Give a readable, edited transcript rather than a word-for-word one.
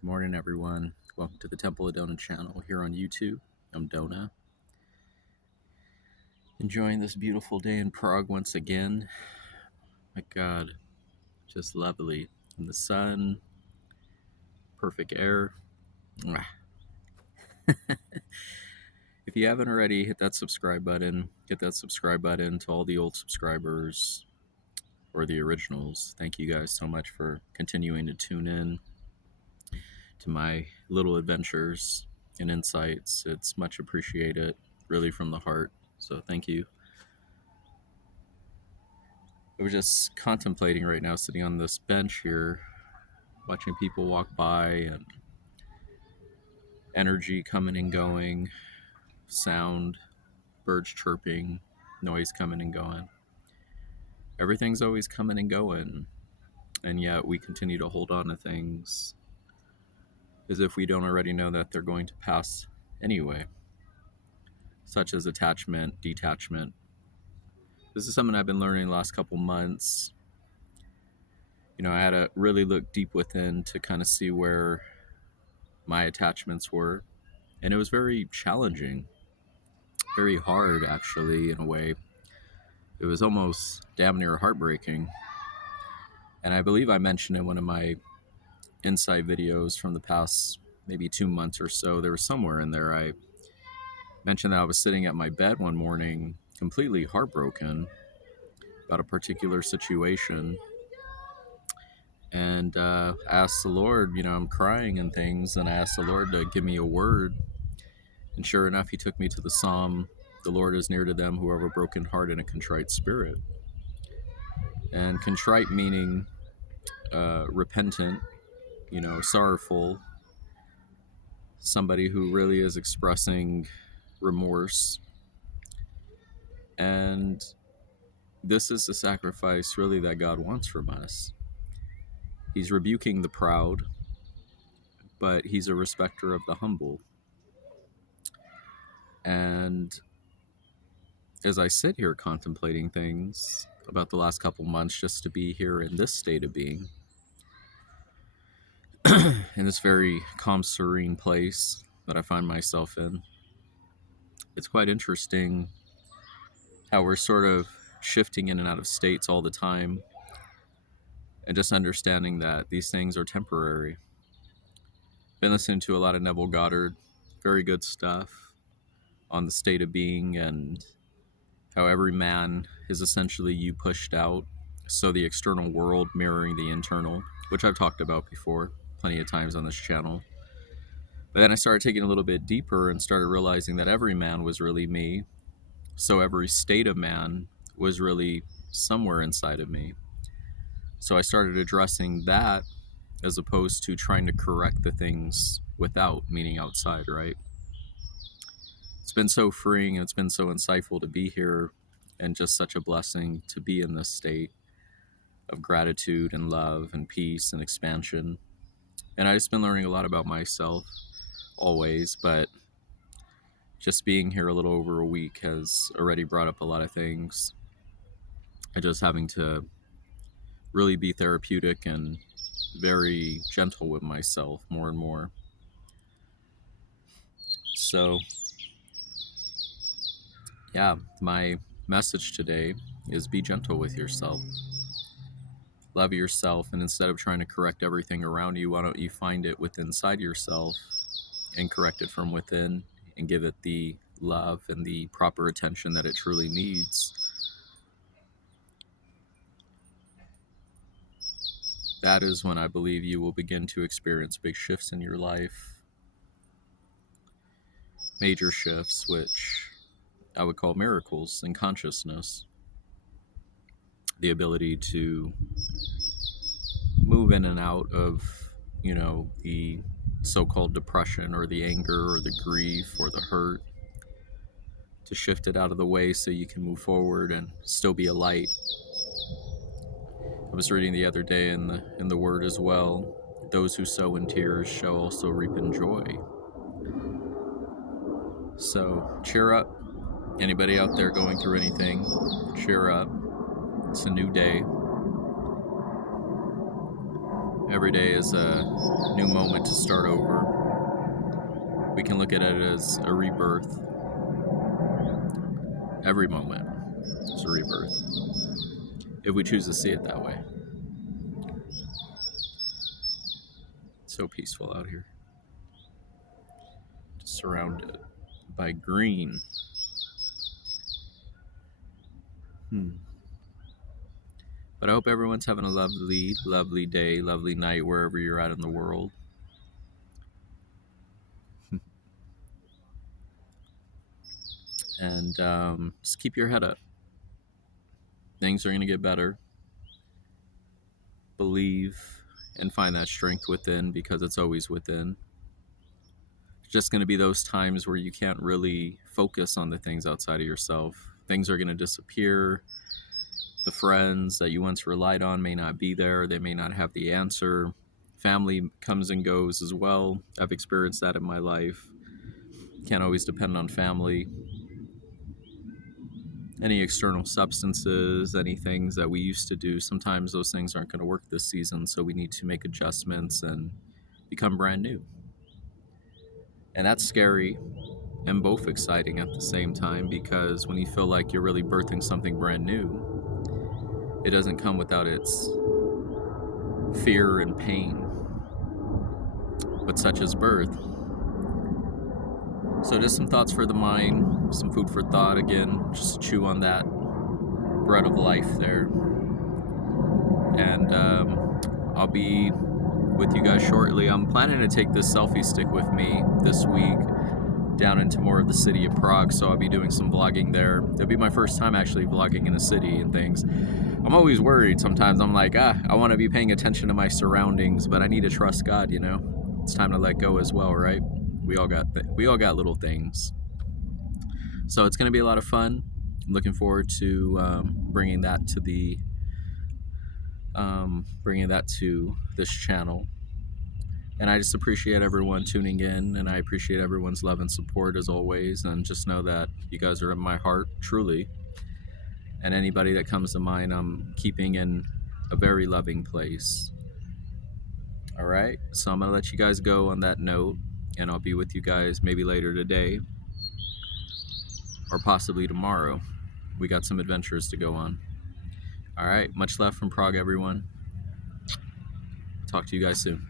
Good morning, everyone. Welcome to the Temple of Dona channel here on YouTube. I'm Dona. Enjoying this beautiful day in Prague once again. My God, just lovely. And the sun, perfect air. Mwah. If you haven't already, hit that subscribe button. Hit that subscribe button to all the old subscribers or the originals. Thank you guys so much for continuing to tune in to my little adventures and insights. It's much appreciated, really from the heart. So thank you. I was just contemplating right now, sitting on this bench here, watching people walk by and energy coming and going, sound, birds chirping, noise coming and going. Everything's always coming and going, and yet we continue to hold on to things as if we don't already know that they're going to pass anyway, such as attachment, detachment. This is something I've been learning the last couple months. I had to really look deep within to kind of see where my attachments were, and it was very challenging, very hard actually, in a way. It was almost damn near heartbreaking. And I believe I mentioned in one of my insight videos from the past maybe 2 months or so, there was somewhere in there I mentioned that I was sitting at my bed one morning completely heartbroken about a particular situation, and I asked the Lord, I'm crying and things, and I asked the Lord to give me a word. And sure enough, he took me to the Psalm, "The Lord is near to them who have a broken heart and a contrite spirit." And contrite meaning repentant, sorrowful, somebody who really is expressing remorse. And this is the sacrifice really that God wants from us. He's rebuking the proud, but he's a respecter of the humble. And as I sit here contemplating things about the last couple months, just to be here in this state of being, in this very calm, serene place that I find myself in, it's quite interesting how we're sort of shifting in and out of states all the time, and just understanding that these things are temporary. Been listening to a lot of Neville Goddard, very good stuff on the state of being and how every man is essentially you pushed out, so the external world mirroring the internal, which I've talked about before plenty of times on this channel. But then I started taking a little bit deeper and started realizing that every man was really me, so every state of man was really somewhere inside of me. So I started addressing that as opposed to trying to correct the things without, meaning outside, right? It's been so freeing, and it's been so insightful to be here, and just such a blessing to be in this state of gratitude and love and peace and expansion. And I've just been learning a lot about myself always, but just being here a little over a week has already brought up a lot of things. And just having to really be therapeutic and very gentle with myself more and more. So yeah, my message today is be gentle with yourself. Love yourself, and instead of trying to correct everything around you, why don't you find it within inside yourself and correct it from within and give it the love and the proper attention that it truly needs. That is when I believe you will begin to experience big shifts in your life. Major shifts, which I would call miracles in consciousness. The ability to move in and out of, the so-called depression or the anger or the grief or the hurt, to shift it out of the way so you can move forward and still be a light. I was reading the other day in the Word as well, those who sow in tears shall also reap in joy. So cheer up. Anybody out there going through anything, cheer up. It's a new day. Every day is a new moment to start over. We can look at it as a rebirth. Every moment is a rebirth, if we choose to see it that way. It's so peaceful out here. Just surrounded by green. But I hope everyone's having a lovely, lovely day, lovely night, wherever you're at in the world. And just keep your head up. Things are going to get better. Believe and find that strength within, because it's always within. It's just going to be those times where you can't really focus on the things outside of yourself. Things are going to disappear. The friends that you once relied on may not be there. They may not have the answer. Family comes and goes as well. I've experienced that in my life. Can't always depend on family. Any external substances, any things that we used to do, sometimes those things aren't going to work this season, so we need to make adjustments and become brand new. And that's scary and both exciting at the same time, because when you feel like you're really birthing something brand new, it doesn't come without its fear and pain. But such is birth. So just some thoughts for the mind, some food for thought. Again, just chew on that bread of life there. And I'll be with you guys shortly. I'm planning to take this selfie stick with me this week down into more of the city of Prague, so I'll be doing some vlogging there. It'll be my first time actually vlogging in a city and things. I'm always worried sometimes. I'm like, I want to be paying attention to my surroundings, but I need to trust God, you know? It's time to let go as well, right? We all got little things. So it's going to be a lot of fun. I'm looking forward to bringing that to this channel. And I just appreciate everyone tuning in, and I appreciate everyone's love and support as always. And just know that you guys are in my heart, truly. And anybody that comes to mind, I'm keeping in a very loving place. All right, so I'm gonna let you guys go on that note, and I'll be with you guys maybe later today or possibly tomorrow. We got some adventures to go on. All right, much love from Prague, everyone. Talk to you guys soon.